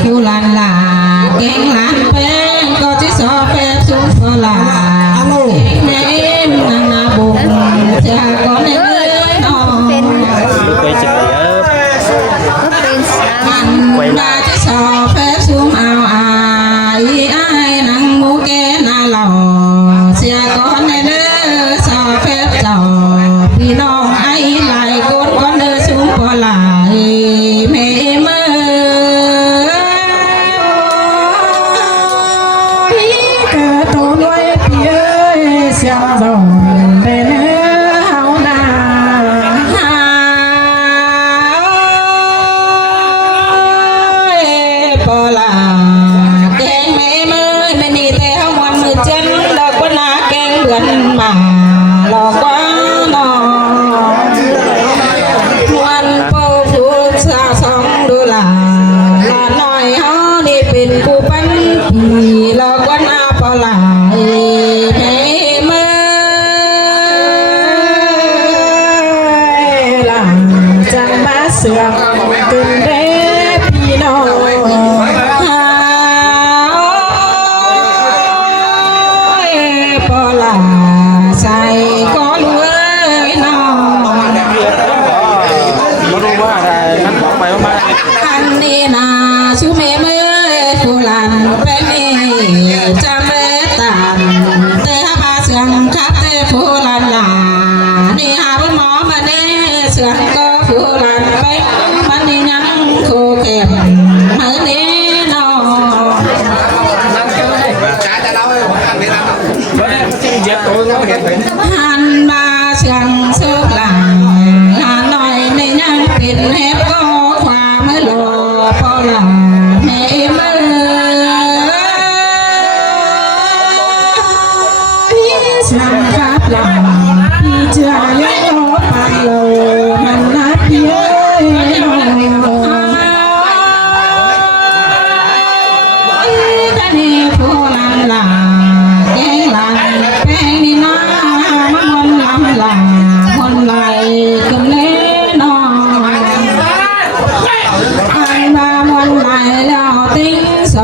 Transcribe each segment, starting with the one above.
ผู้ลันลาเก่งหลานเป็นก็จะสอบเป็นสุขลาเนมนางนาบุกจะก็ในเรื่องนอนมันได้จะสอบเป็นสุขเอาอายอายนางมูเกนาหล่อเสียก็ในเรื่องสอบเป็นเจ้าพี่น้องไอ้หลายคนก็เดินสุขลาเมเมื่อdòng về nơi hậu nào bò là keng mẹ mới mình đi theo ngoan người chân đâu có na keng gần mà lo quá no ngoan po phu xa sóng đôi là nói họ đi bên cô bánh thì lo quá na bò là sườn từng đế phi nô bò là say có lúa nò anh đi na chú mẹ mới phù làm bên đi cha mẹ tàn tê ha ba sườn khắp tê phù làm là đi ha với mỏ mà đi sườn có phù làm bênมันนี่ยังโคเก็บมือนี้นอหันมาเสียงสุกหลังหาหน่อยในยังปิดเห็บก็ความมือโลพอหลังให้มือสังกัดหลังพี่เชื่อยังโลพันโลมันนัดเยอะส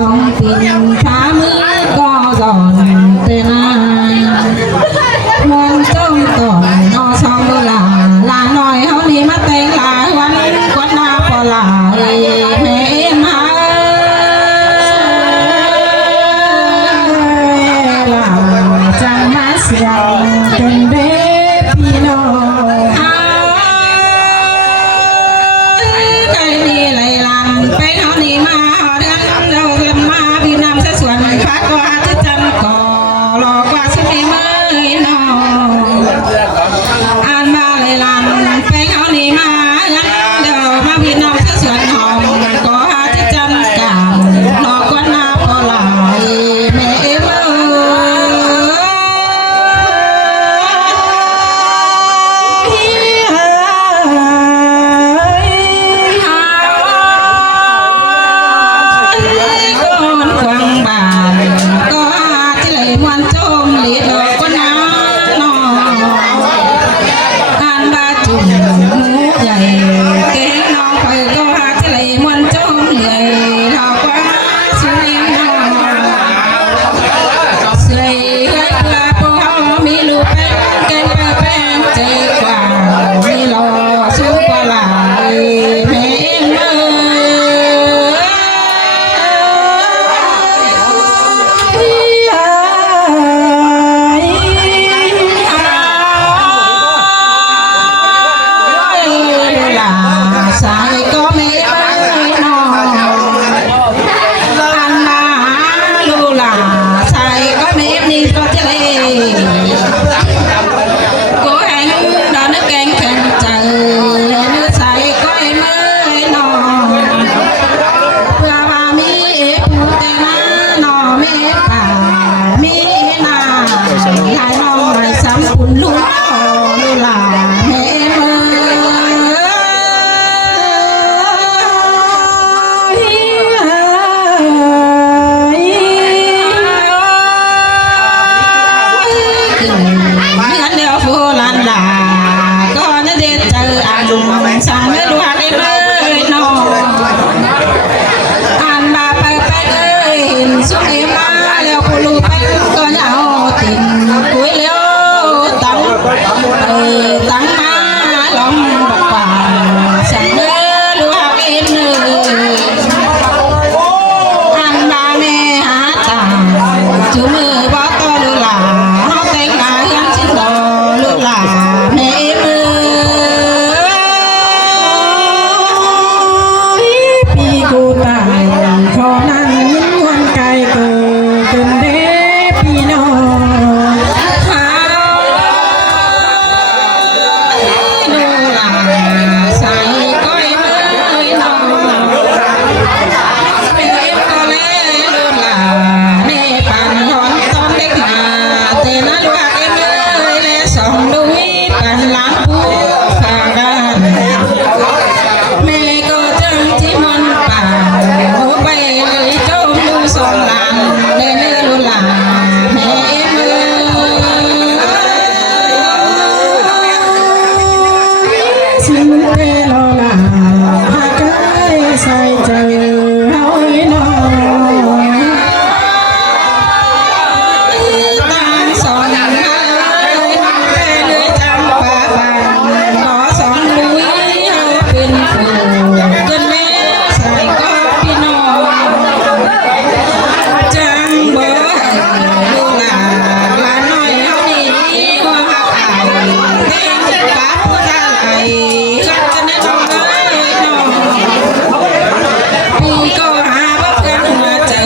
พี่ก็หาบ่เพื่อนมาเจอ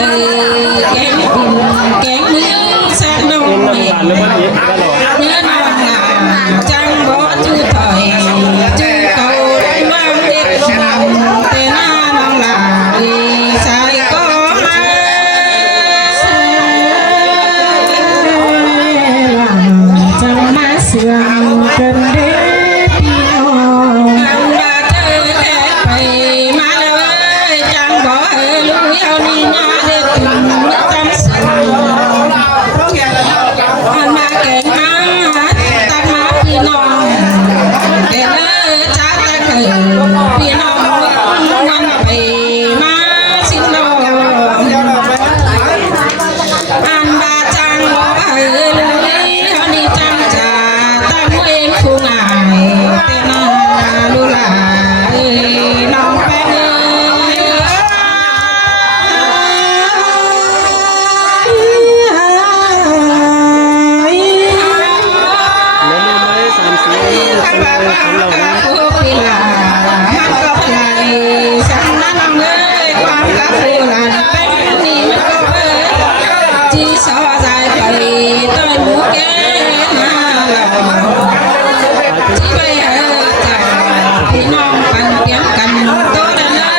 แกงดินแกงเนื้อแซ่บนมเนื้อนองงาจังบ่จื้อถอยจื้อเก่าว่างเด็ดแต่หน้าน้องหลาดีใส่ก็มาจังมาเสื่อมกันเด้พี่น้องอันว่าเธอแค่ไปมาเลยจังบ่ลุยเอานี่ญาเด็ดถึงจำสิ่งอันมาแก่งมาตัดมาพี่น้องแก่เลยจ้าตะเกิดพี่น้องวันไปมาสิ้นโลกอันบาจังบ่ลุยเอานี่จังจ่าตั้งเวรคู่งายแต่นาลูลาน้องแป้งผู้พิลามันก็พลายสักนั้นน้องเอ้ยความรักผู้หลานเป็นนี่มันก็จีสอใจไปต้อยหมูแก่นาหล่อจีไปจ่าพี่น้องกันเตียงกันโตดันนะ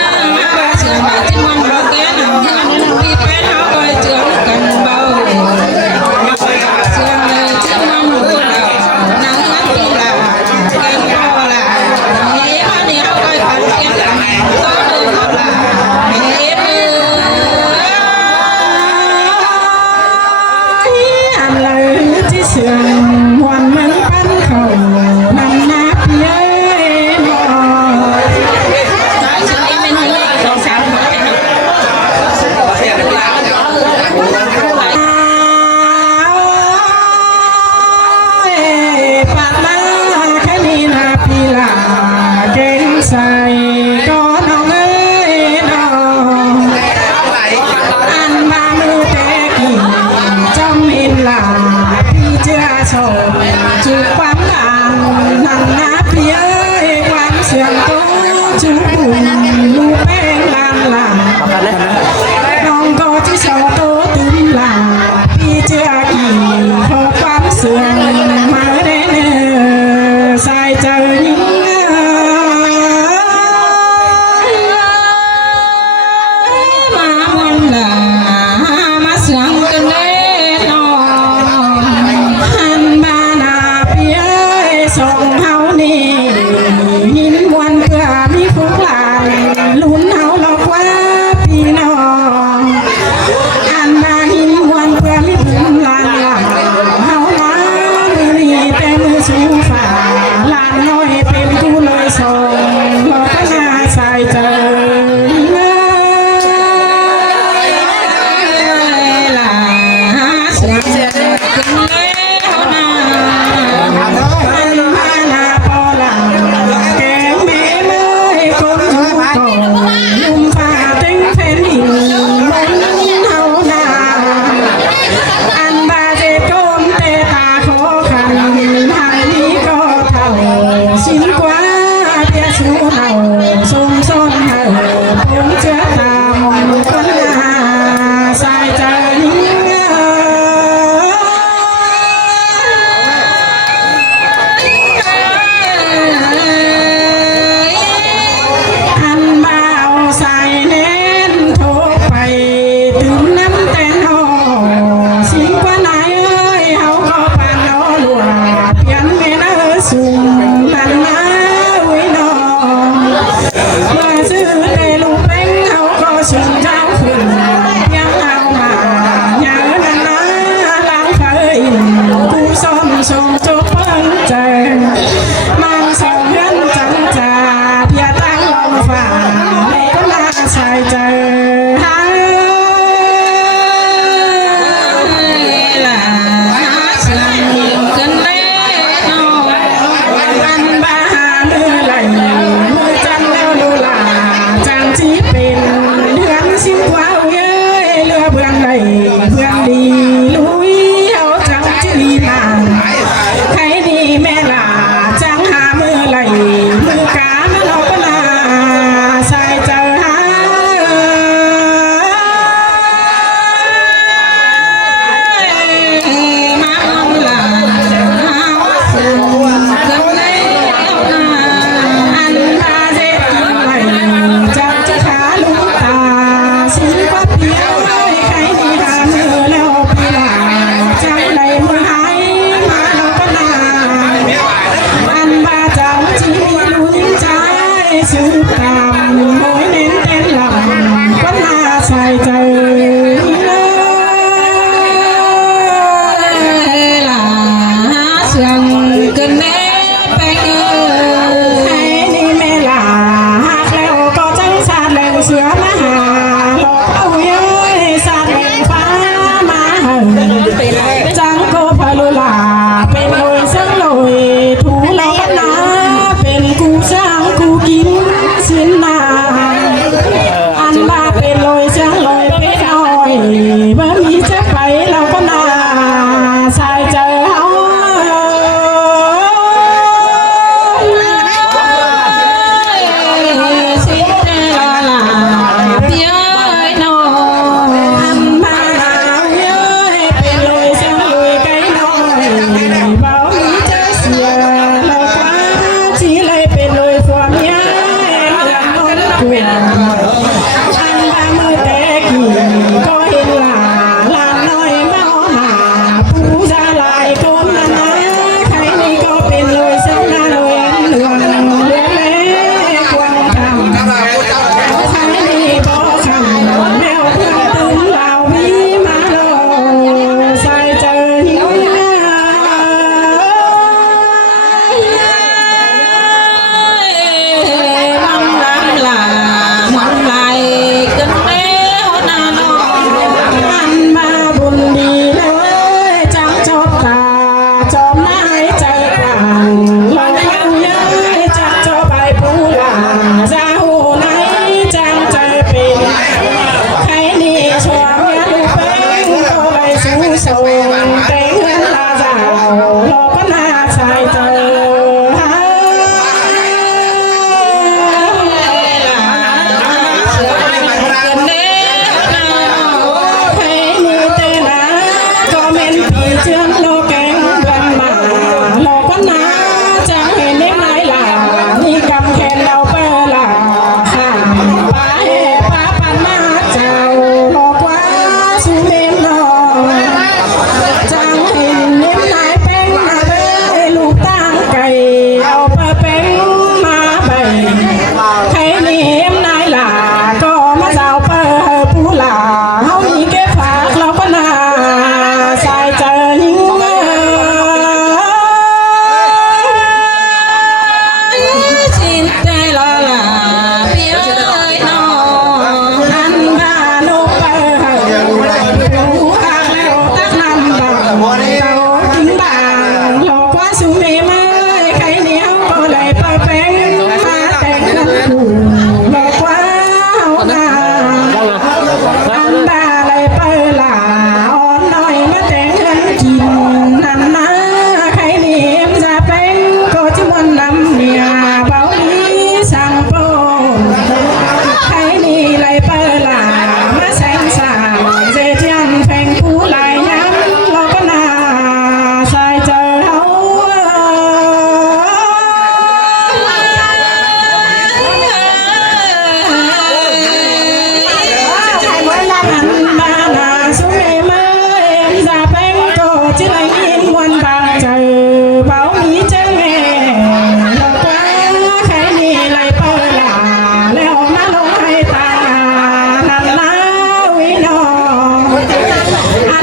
ว่าเสือมาที่มันบ่แก่หนังยันพี่เป็นเอาไปเจืองกันเบาเสือเลยที่มันรู้แล้วนางยันพี่ลาแกงพ่อละเฮ้ยมาเนี่ยเอาไปปันเตียงกันโตเดินเอาละเฮ้ยอันเลยที่เสื่อมวันมันปั้นเขานำนาเพียนอชื่อนี้เป็นเลขสามหัวใจนะปาลาแค่นี้นาพีลาเก่งใส่ก็น้องเอ้ยน้องอันบามือเตะกี่จำอินลาพี่เจ้าโฉมจุดความดังนั่งนาพี่เอ้ยความเสียงโตจุดบุญลูกเป็นลานหลาน้องก็ที่โฉโตตื่นลาพี่เจ้ากี่พอความเสื่อมมาได้เนื้อใส่ใจยิ่งมาวันละมาเสียงกันเด้น้องหันมาหน้าพี่เอ้ยส่งเฮานี่หินมวนเพื่อมีผู้หลานลุ้นเฮาหลอกว่าพี่น้อง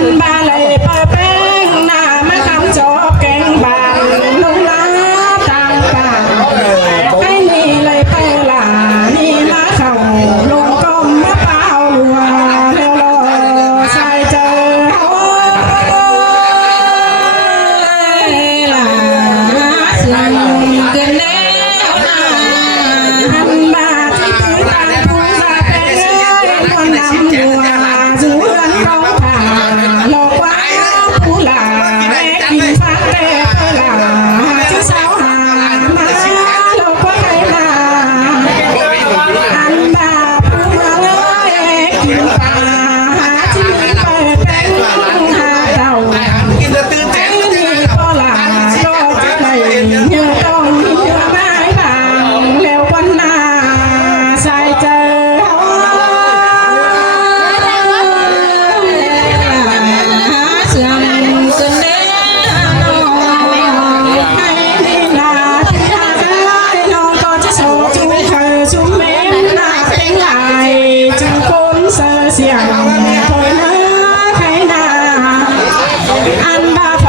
นบาเลยปะแป้งหน้ามาคำจอบแกงบานลุงลาตามป่าไอ้นี่เลยไปหลานี่มาเข่าลงก้มมาเปล่าลัวแล้วรอชายเจอหลาเสียงเกินแล้วหันบาที่พื้นบ้านผู้บาแป้งคนนำบัวจูเรือนเขาผ่าหลอกว่าผู้หลาแม่กินฟักแต่หลาที่สาวหามาหลอกว่าใครมาอันบาผู้มาเลยกินปลาหาที่มีเปิดแป้งหาเต่าไอ้นี่ก็หลาก็จะได้เยอะต้องเยอะไม้บางแล้ววันหน้าใส่เจอเสื่อมจนเด้ให้ดีนาที่หาได้น้องก็จะโชว์จุ้งเธอจุ้งเม้นหน้าเป็นลายจึงคนเสียงถอยเนื้อใครนาอันบาฝ